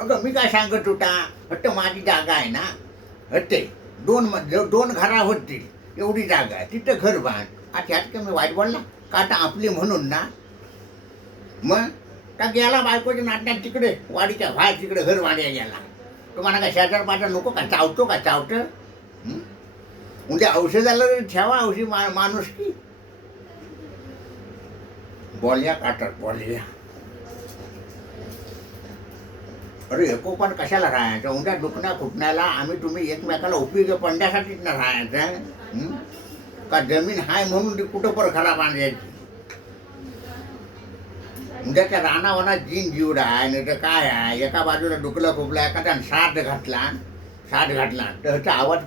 अगं मी काय सांगत होता, हट्ट माझी जागा आहे ना, हट्टे दोन घरा होतील एवढी जागा आहे, तिथं घर बांध. आता ह्यात का मी वाईट बोलला का? आता आपली म्हणून ना, मग का गेला बायकोच्या नाटण्यात तिकडे वाडीच्या बाहेर तिकडे घर बांधायला गेला. तुम्हाला काय शेजार पाजा नको का? चावतो का? चावतं. उद्या औषधाला ठेवा औषधी माणूस की बोलया काटत बोलया. अरे एकोपण कशाला राहायचं? उद्या दुखण्या खुटण्याला आम्ही तुम्ही एकमेकाला उपयोगी पडण्यासाठीच ना राहायचं. का जमीन हाय म्हणून ती कुठं पर खरा बांधायची? उद्याच्या रानावनात जीन जीवडा आहे, नाही तर काय आहे? एका बाजूला डुकलं खुपलं, एखादा साठ घातला तर ह्याचा आवाज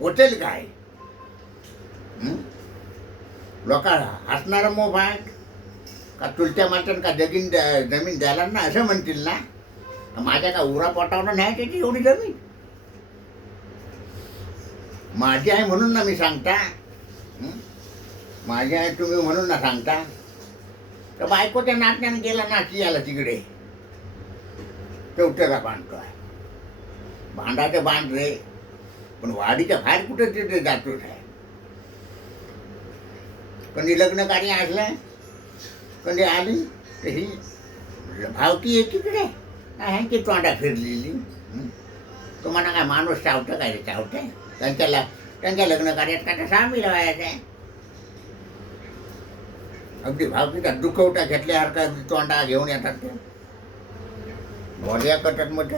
पोचेल काय? लोक हसणारा मोभ आहे का? चुलत्या माणसानं का जमीन द्यायला ना असं म्हणतील ना. माझ्या का उरा पोटावनं नाही त्याची एवढी जमीन माझी आहे म्हणून ना मी सांगता. माझी आहे तुम्ही म्हणून ना सांगता. तर बायकोच्या नाटण्यानं गेला नाची याला तिकडे चौथ्याला बांधतोय. भांडाचं बांध रे, पण वाडीच्या बाहेर कुठं तिथे जातोच आहे. कधी लग्न कार्य असलं, कधी आली तर ही भावती आहे तिकडे ह्यांची तोंडा फिरलेली. तुम्हाला काय माणूस चावतं काय? चावतं त्यांच्या लग्न कार्यात काय सामील व्हायचं? अगदी भावकीचा दुखवटा घेतल्यासारखा तोंडा घेऊन येतात ते बोलया करतात. मग